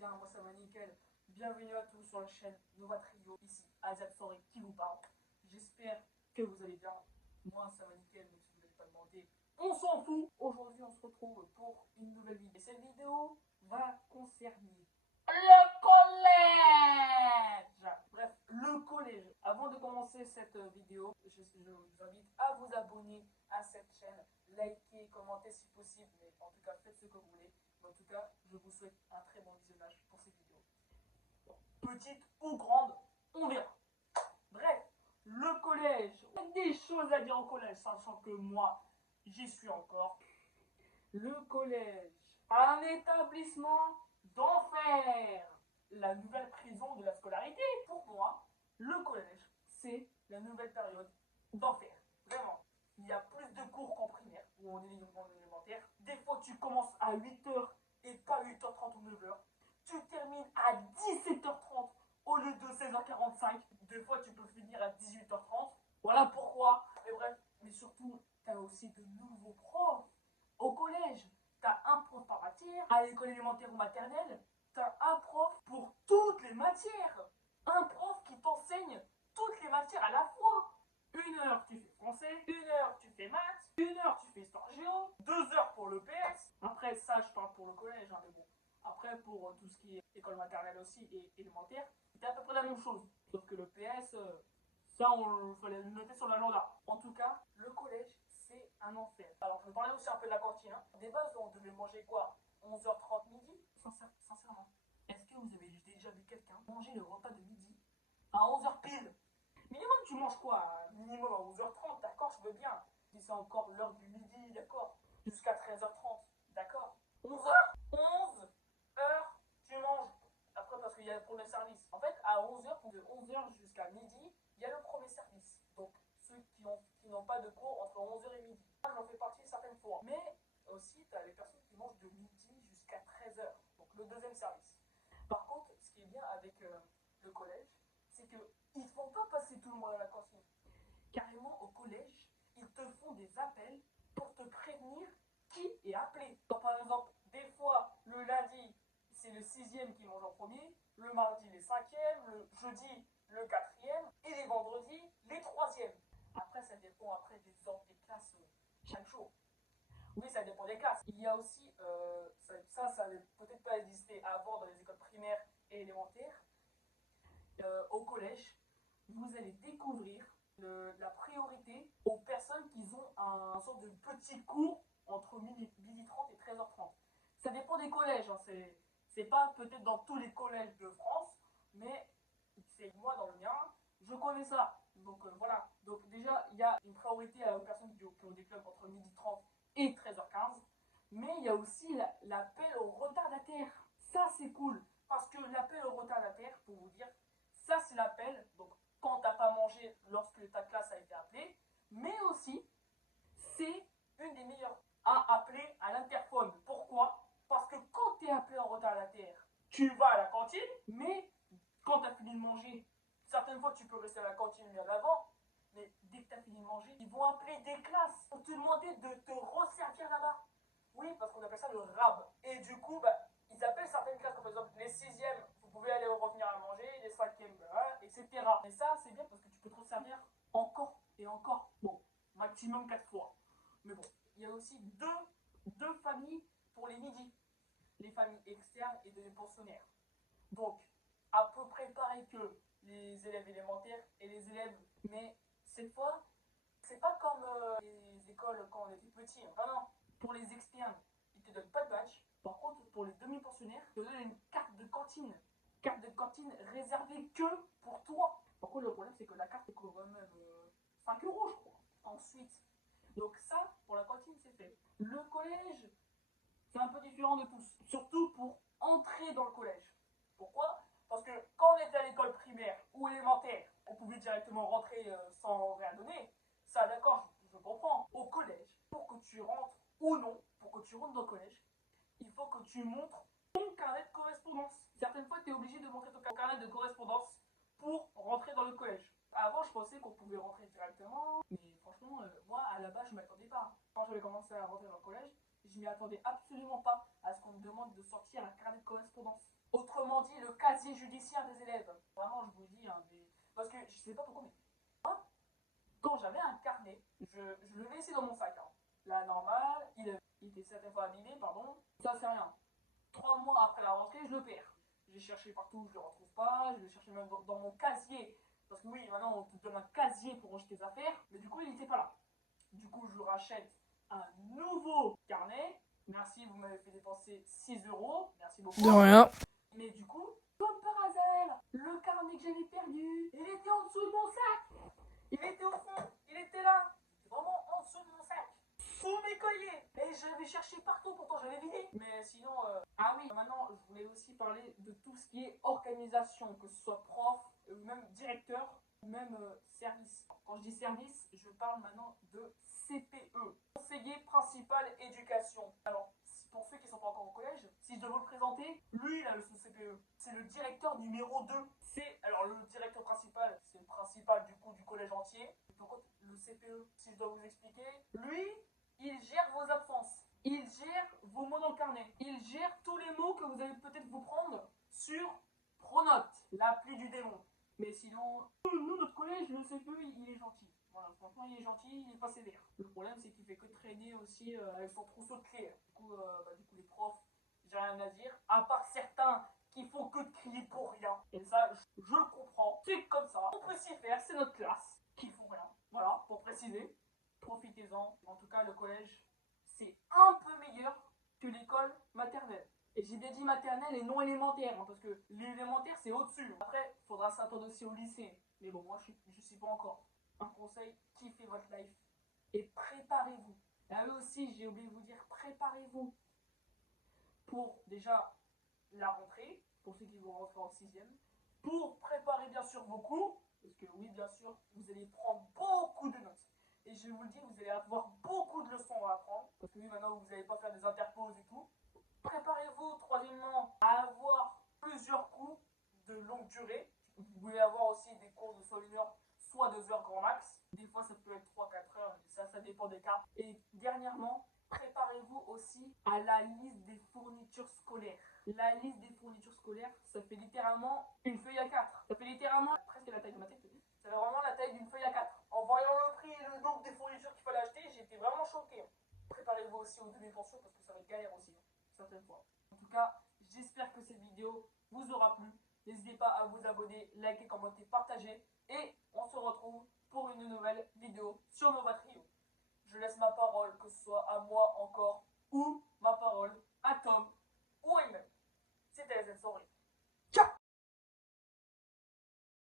bien, moi ça va nickel. Bienvenue à tous sur la chaîne Nova Trio, ici Azad Sorry qui vous parle. J'espère que vous allez bien. Moi ça va nickel, donc si vous n'avez pas demandé, on s'en fout. Aujourd'hui on se retrouve pour une nouvelle vidéo. Et cette vidéo va concerner le collège. Bref, le collège. Avant de commencer cette vidéo, je vous invite à vous abonner à cette chaîne, liker, commenter si possible, mais en tout cas faites ce que vous voulez. En tout cas, je vous souhaite un très bon visionnage pour cette vidéo. Petite ou grande, on verra. Bref, le collège. Il y a des choses à dire au collège, sachant que moi, j'y suis encore. Le collège, un établissement d'enfer. La nouvelle prison de la scolarité. Pour moi, le collège, c'est la nouvelle période d'enfer. Vraiment. Il y a plus de cours qu'en primaire ou en élémentaire. Des fois, tu commences à 8h et pas 8h30 ou 9h. Tu termines à 17h30 au lieu de 16h45. Des fois, tu peux finir à 18h30. Voilà pourquoi. Mais bref, mais surtout, tu as aussi de nouveaux profs. Au collège, tu as un prof par matière. À l'école élémentaire ou maternelle, tu as un prof pour toutes les matières. Un prof qui t'enseigne toutes les matières à la fois. 1 heure tu fais français, 1 heure tu fais maths, 1 heure tu fais histoire géo, 2 heures pour le PS. Après ça, je parle pour le collège, hein, mais bon. Après, pour tout ce qui est école maternelle aussi et élémentaire, c'était à peu près la même chose. Sauf que le PS, ça, on fallait le noter sur l'agenda. En tout cas, le collège, c'est un enfer. Alors, je vais parler aussi un peu de la cantine. Hein. Des bases, on devait manger quoi? 11h30 midi? Sincèrement, est-ce que vous avez déjà vu quelqu'un manger le repas de midi à 11h pile? Minimum, tu manges quoi? Minimum à 11h30, d'accord, je veux bien. Si c'est encore l'heure du midi, d'accord, jusqu'à 13h30, d'accord. 11h, 11h, tu manges. Après, parce qu'il y a le premier service. En fait, à 11h, de 11h jusqu'à midi, il y a le premier service. Donc, ceux qui n'ont pas de cours entre 11h et midi. Moi, j'en fais partie certaines fois. Mais aussi, tu as les personnes qui mangent de midi jusqu'à 13h. Donc, le deuxième service. Par contre, ce qui est bien avec le collège, c'est qu'ils ne font pas passer tout le monde à la cantine. Carrément, au collège, ils te font des appels pour te prévenir qui est appelé. Donc, par exemple, des fois, le lundi, c'est le 6e qui mange en premier, le mardi, les 5e, le jeudi, le 4e, et les vendredis, les 3e. Après, ça dépend après des ordres des classes chaque jour. Oui, ça dépend des classes. Il y a aussi, ça n'avait peut-être pas existé avant dans les écoles primaires et élémentaires. Au collège, vous allez découvrir la priorité aux personnes qui ont un sorte de petit cours entre midi 30 et 13h30. Ça dépend des collèges, hein, c'est pas peut-être dans tous les collèges de France, mais c'est moi dans le mien, je connais ça. Donc voilà, donc déjà il y a une priorité aux personnes qui ont des clubs entre midi 30 et 13h15, mais il y a aussi l'appel aux retardataires. Ça c'est cool, parce que l'appel aux retardataires, pour vous dire, ça c'est l'appel, donc quand t'as pas mangé lorsque ta classe a été appelée, mais aussi c'est une des meilleures à appeler à l'interphone. Pourquoi? Parce que quand tu es appelé en retardataire, tu vas à la cantine, mais quand tu as fini de manger, certaines fois tu peux rester à la cantine bien avant, mais dès que tu as fini de manger, ils vont appeler des classes pour te demander de te resservir là-bas. Oui, parce qu'on appelle ça le rab. Et du coup, ils appellent certaines classes, comme par exemple les 6e, vous pouvez aller revenir à manger, les 5e, etc. Et ça, c'est bien parce que tu peux te resservir encore et encore. Bon, maximum 4 fois. Mais bon, il y a aussi deux familles pour les midis. Les familles externes et des pensionnaires. Donc, à peu près pareil que les élèves élémentaires et les élèves. Mais cette fois, c'est pas comme les écoles quand on était petit. Vraiment, pour les externes, ils te donnent pas de badge. Par contre, pour les demi-pensionnaires, ils te donnent une carte de cantine. Carte de cantine réservée que pour toi. Par contre, le problème, c'est que la carte coûte quand même 5 euros, je crois. Ensuite, donc ça, pour la cantine, c'est fait. Le collège, c'est un peu différent de tous. Surtout pour entrer dans le collège. Pourquoi? Parce que quand on était à l'école primaire ou élémentaire, on pouvait directement rentrer sans rien donner. Ça, d'accord, je comprends. Au collège, pour que tu rentres ou non, pour que tu rentres dans le collège, il faut que tu montres ton carnet de correspondance. Certaines fois, tu es obligé de montrer ton carnet de correspondance pour rentrer dans le collège. Avant, je pensais qu'on pouvait rentrer directement, mais franchement, moi, à la base, je ne m'attendais pas. Quand j'avais commencé à rentrer dans le collège, je ne m'y attendais absolument pas à ce qu'on me demande de sortir un carnet de correspondance. Autrement dit, le casier judiciaire des élèves. Vraiment, je vous dis, hein, parce que je sais pas pourquoi, mais moi, quand j'avais un carnet, je le laissais dans mon sac. Hein. La normale, il était certaines fois abîmé, pardon. Ça, c'est rien. 3 mois après la rentrée, je le perds. J'ai cherché partout, je le retrouve pas. Je l'ai cherché même dans mon casier. Parce que oui, maintenant, on te donne un casier pour ranger tes affaires. Mais du coup, il n'était pas là. Du coup, je rachète un nouveau carnet. Merci, vous m'avez fait dépenser 6 euros. Merci beaucoup. De rien. Mais du coup, comme par hasard, le carnet que j'avais perdu, il était en dessous de mon sac. Il était au fond, il était là. Il était vraiment en dessous de mon sac. Sous mes colliers. Et j'avais cherché partout, pourtant j'avais vidé. Mais sinon, ah oui, maintenant, je voulais aussi parler de tout ce qui est organisation, que ce soit prof, ou même directeur, ou même service. Quand je dis service, je parle maintenant de CPE, conseiller principal éducation. Alors, pour ceux qui ne sont pas encore au collège, si je dois vous le présenter, lui, il a son CPE. C'est le directeur numéro 2. Alors le directeur principal, c'est le principal du coup du collège entier. Et par contre, le CPE, si je dois vous expliquer, lui, il gère vos absences. Il gère vos mots dans le carnet. Il gère tous les mots que vous allez peut-être vous prendre sur Pronote, l'appli du démon. Mais sinon, nous, notre collège, le CPE, il est gentil. Voilà, franchement, il est gentil, il est pas sévère. Le problème, c'est qu'il fait que traîner aussi avec son trousseau de clés. Du coup, les profs, j'ai rien à dire. À part certains qui font que de crier pour rien. Et ça, je le comprends. C'est comme ça. On peut s'y faire, c'est notre classe. Qui font rien. Voilà, pour préciser. Profitez-en. En tout cas, le collège, c'est un peu meilleur que l'école maternelle. Et j'ai bien dit maternelle et non élémentaire, hein, parce que l'élémentaire, c'est au-dessus. Après, il faudra s'attendre aussi au lycée. Mais bon, moi, je suis pas encore. Un conseil, kiffez votre life. Et préparez-vous. Là aussi, j'ai oublié de vous dire, préparez-vous pour déjà la rentrée, pour ceux qui vont rentrer en sixième, pour préparer bien sûr vos cours, parce que oui, bien sûr, vous allez prendre beaucoup de notes. Et je vous le dis, vous allez avoir beaucoup de leçons à apprendre, parce que oui, maintenant, vous n'allez pas faire des interposes et tout. Préparez-vous, troisièmement, à avoir plusieurs cours de longue durée. Vous pouvez avoir aussi des cours de soit 1 heure, soit 2 heures grand max. Des fois, ça peut être 3-4 heures, ça dépend des cas. Et dernièrement, préparez-vous aussi à la liste des fournitures scolaires. La liste des fournitures scolaires, ça fait littéralement une feuille A4. Ça fait littéralement presque la taille de ma tête. Ça fait vraiment la taille d'une feuille A4. En voyant le prix et le nombre des fournitures qu'il fallait acheter, j'étais vraiment choqué. Préparez-vous aussi aux demi-pensions parce que ça va être galère aussi, certaines fois. En tout cas, j'espère que cette vidéo vous aura plu. N'hésitez pas à vous abonner, liker, commenter, partager. Et on se retrouve pour une nouvelle vidéo sur Nova Trio. Je laisse ma parole, que ce soit à moi encore, ou ma parole à Tom, ou à Emmanuel. C'était la Souris.